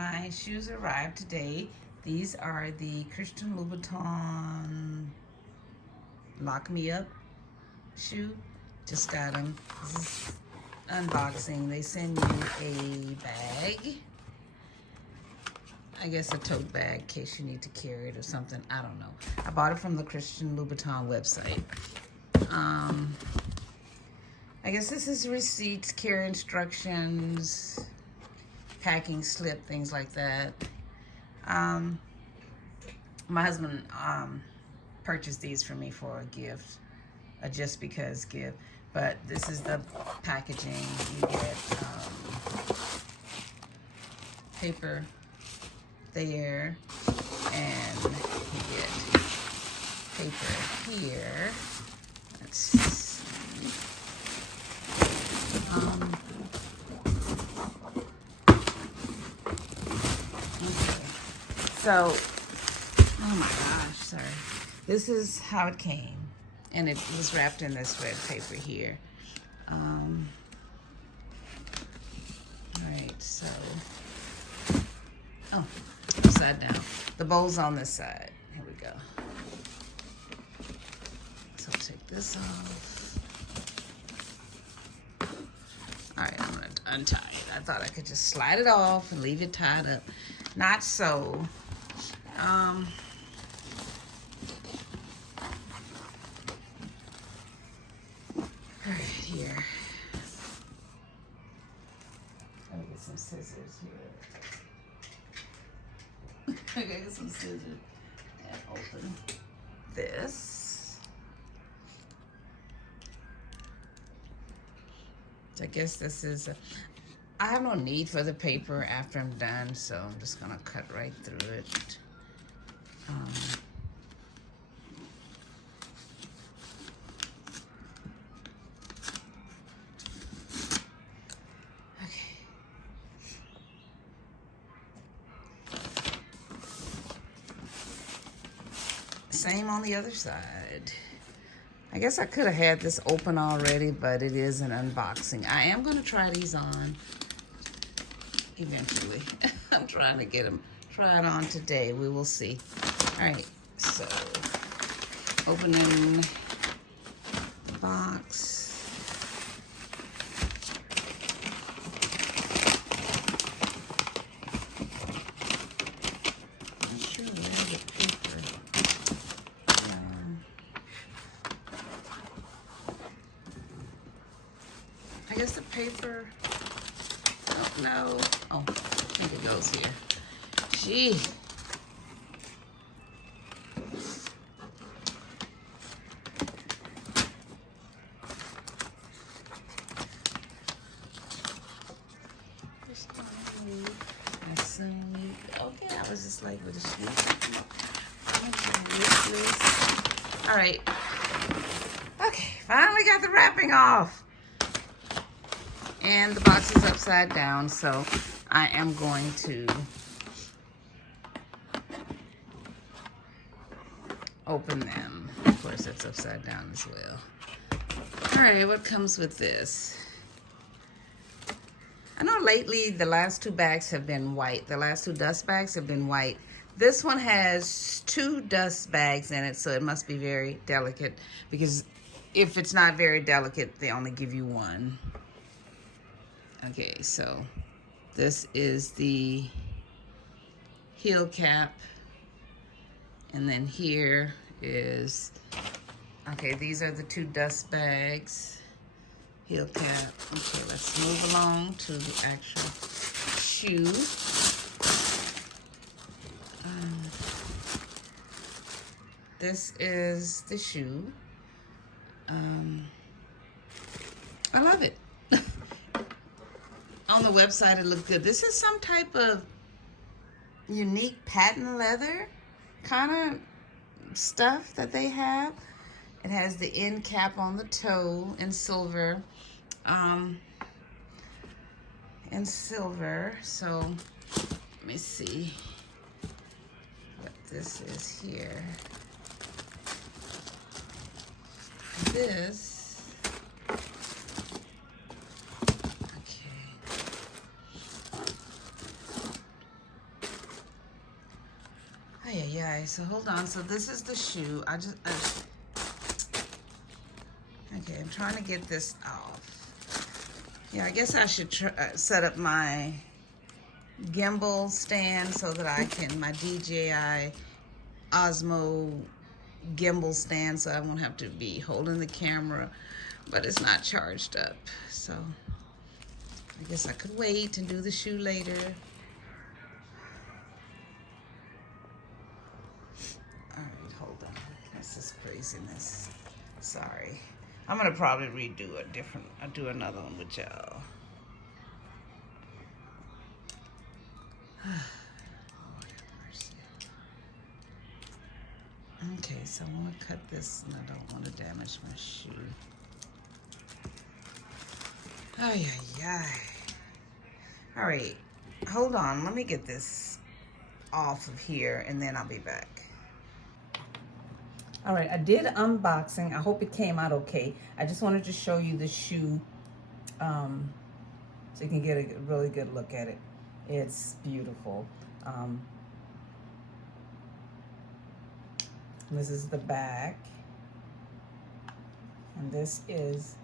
My shoes arrived today. These are the Christian Louboutin Lock Me Up shoe. Just got them. This is unboxing. They send you a bag. I guess a tote bag in case you need to carry it or something. I don't know. I bought it from the Christian Louboutin website. I guess this is receipts, care instructions, packing slip, things like that. My husband purchased these for me for a gift, a just because gift. But this is the packaging. You get paper there, and you get paper here. Let's see. So, oh my gosh, sorry. This is how it came. And it was wrapped in this red paper here. Alright, so, oh, upside down. The bowl's on this side. Here we go. So take this off. Alright, I'm gonna untie it. I thought I could just slide it off and leave it tied up. Not so. Right here. Let me get some scissors here. I gotta get some scissors and open this. So I guess this is I have no need for the paper after I'm done, so I'm just gonna cut right through it. Okay. Same on the other side. I guess I could have had this open already, but it is an unboxing. I am gonna try these on eventually. I'm trying to get them tried on today. We will see. All right, so opening the box. I'm sure there's the paper. I guess the paper. Oh no. Oh, I think it goes here. Gee. Okay, I was just like with a sheet. All right. Okay, finally got the wrapping off. And the box is upside down, so I am going to open them. Of course, it's upside down as well. All right, what comes with this? I know lately the last two bags have been white. The last two dust bags have been white. This one has two dust bags in it, so it must be very delicate, because if it's not very delicate, they only give you one. Okay, so this is the heel cap, and then here is, okay, these are the two dust bags, heel cap. Okay, let's move along to the actual shoe. This is the shoe. I love it. On the website, it looked good. This is some type of unique patent leather kind of stuff that they have. It has the end cap on the toe in silver. So let me see what this is here. This, okay. ay. So hold on. So this is the shoe. Okay, I'm trying to get this off. Yeah, I guess I should set up my gimbal stand so that I can, my DJI Osmo gimbal stand, so I won't have to be holding the camera, but it's not charged up. So I guess I could wait and do the shoe later. All right, hold on. This is craziness. Sorry. I'm gonna probably do another one with y'all. Okay, so I want to cut this, and I don't want to damage my shoe. Ay, ay, ay. All right, hold on. Let me get this off of here, and then I'll be back. All right, I did unboxing. I hope it came out okay. I just wanted to show you the shoe so you can get a really good look at it. It's beautiful. This is the back, and this is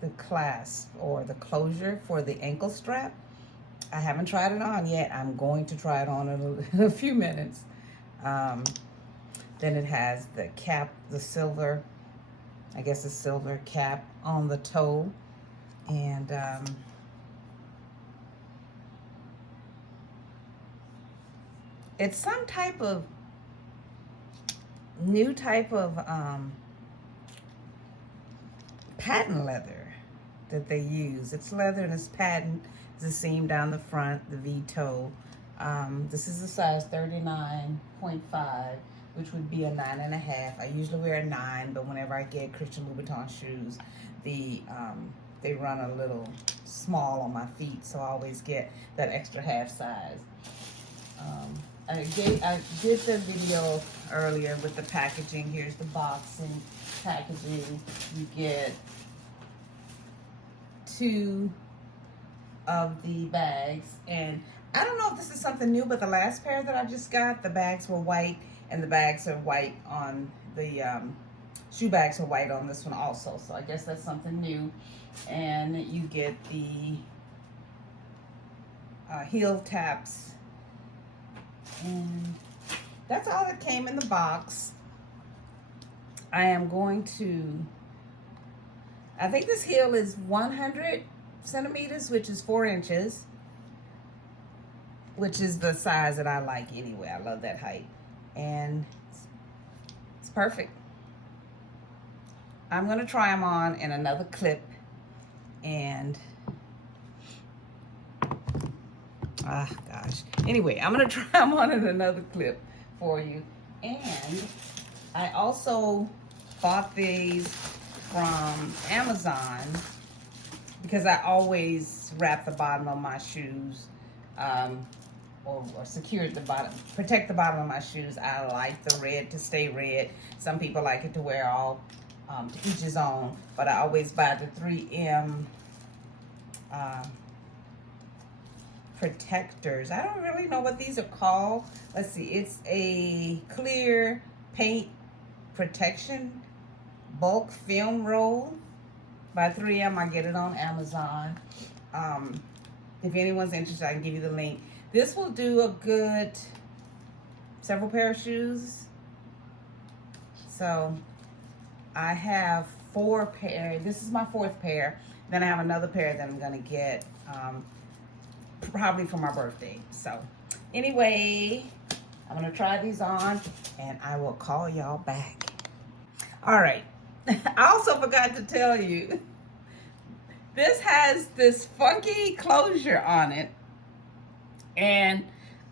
the clasp or the closure for the ankle strap. I haven't tried it on yet. I'm going to try it on in a few minutes. Then it has the cap, the silver, I guess the silver cap on the toe, and it's some type of new type of patent leather that they use. It's leather and it's patent. It's a seam down the front, the V-toe. This is a size 39.5, which would be a 9.5. I usually wear a 9, but whenever I get Christian Louboutin shoes, they run a little small on my feet, so I always get that extra half size. I did the video earlier with the packaging. Here's the box and packaging. You get 2 of the bags, and I don't know if this is something new, but the last pair that I just got, the bags were white, and the bags are white on the shoe bags are white on this one also, so I guess that's something new. And you get the heel taps, and that's all that came in the box. I am going to, I think this heel is 100 centimeters, which is 4 inches, which is the size that I like anyway. I love that height, and it's perfect. I'm gonna try them on in another clip, and gosh. Anyway, I'm gonna try them on in another clip for you. And I also bought these from Amazon because I always wrap the bottom of my shoes or secure the bottom, protect the bottom of my shoes. I like the red to stay red. Some people like it to wear all, to each his own, but I always buy the 3M protectors. I don't really know what these are called. Let's see, it's a clear paint protection bulk film roll by 3M. I get it on Amazon. If anyone's interested, I can give you the link. This will do a good several pair of shoes. So I have 4 pair. This is my 4th pair. Then I have another pair that I'm gonna get probably for my birthday. So anyway, I'm gonna try these on and I will call y'all back. All right. I also forgot to tell you, this has this funky closure on it. And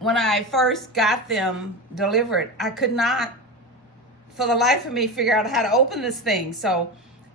when I first got them delivered, I could not, for the life of me, figure out how to open this thing. So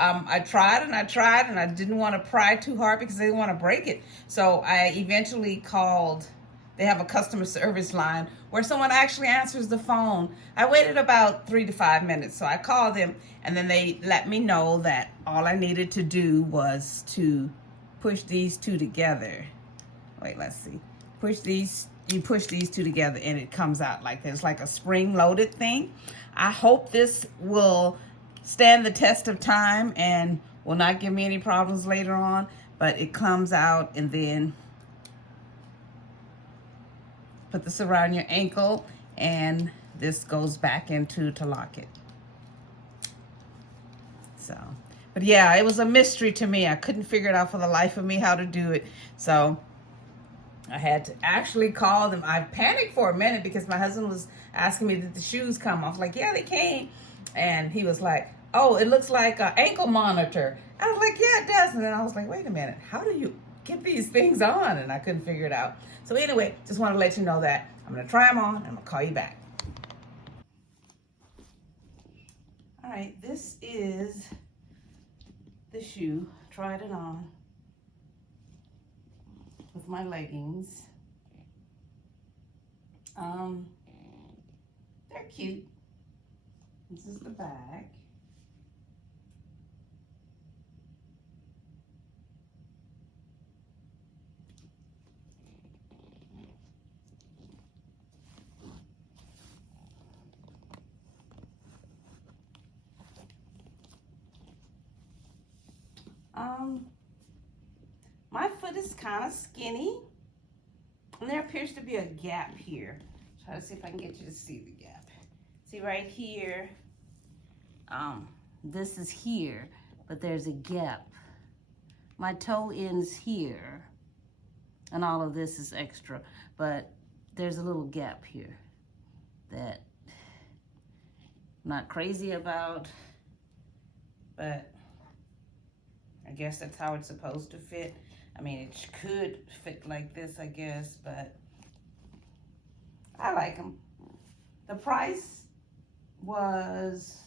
I tried and I didn't want to pry too hard because I didn't want to break it. So I eventually called, they have a customer service line where someone actually answers the phone. I waited about 3 to 5 minutes. So I called them, and then they let me know that all I needed to do was to push these 2 together. Wait, let's see. you push these two together and it comes out like this, like a spring-loaded thing. I hope this will stand the test of time and will not give me any problems later on, but it comes out, and then put this around your ankle, and this goes back into to lock it. So, but yeah, it was a mystery to me. I couldn't figure it out for the life of me how to do it. So I had to actually call them. I panicked for a minute because my husband was asking me, did the shoes come? I was like, yeah, they came. And he was like, oh, it looks like an ankle monitor. I was like, yeah, it does. And then I was like, wait a minute, how do you get these things on? And I couldn't figure it out. So anyway, just wanted to let you know that I'm going to try them on and I'm going to call you back. All right, this is the shoe. Tried it on with my leggings. They're cute. This is the back. My foot is kind of skinny, and there appears to be a gap here. Try to see if I can get you to see the gap. See right here, this is here, but there's a gap. My toe ends here, and all of this is extra, but there's a little gap here that I'm not crazy about, but I guess that's how it's supposed to fit. I mean, it could fit like this, I guess, but I like them. The price was,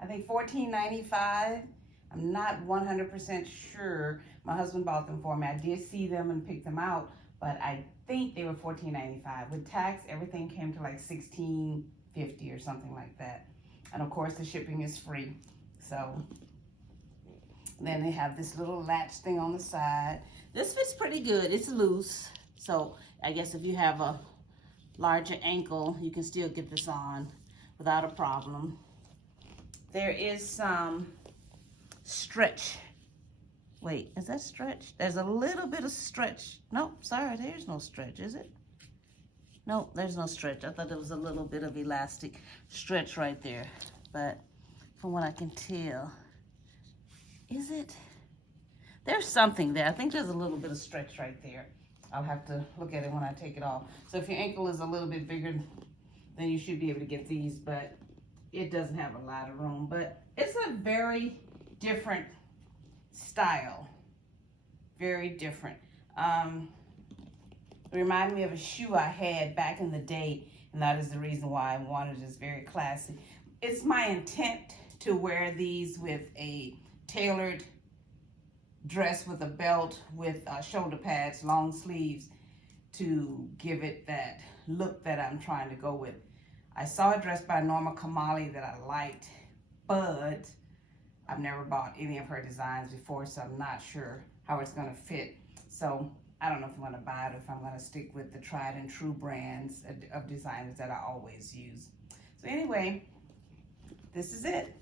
I think, $14.95. I'm not 100% sure. My husband bought them for me. I did see them and pick them out, but I think they were $14.95. With tax, everything came to like $16.50 or something like that. And of course, the shipping is free. So then they have this little latch thing on the side. This fits pretty good. It's loose. So I guess if you have a larger ankle, you can still get this on without a problem. There is some stretch. Wait, is that stretch? There's a little bit of stretch. Nope, sorry, there's no stretch, is it? Nope, there's no stretch. I thought there was a little bit of elastic stretch right there. But from what I can tell, is it? There's something there. I think there's a little bit of stretch right there. I'll have to look at it when I take it off. So if your ankle is a little bit bigger, then you should be able to get these, but it doesn't have a lot of room. But it's a very different style. Very different. It reminded me of a shoe I had back in the day, and that is the reason why I wanted it. It's very classy. It's my intent to wear these with a tailored dress with a belt, with shoulder pads, long sleeves, to give it that look that I'm trying to go with. I saw a dress by Norma Kamali that I liked, but I've never bought any of her designs before, so I'm not sure how it's gonna fit. So I don't know if I'm gonna buy it or if I'm gonna stick with the tried and true brands of designers that I always use. So anyway, this is it.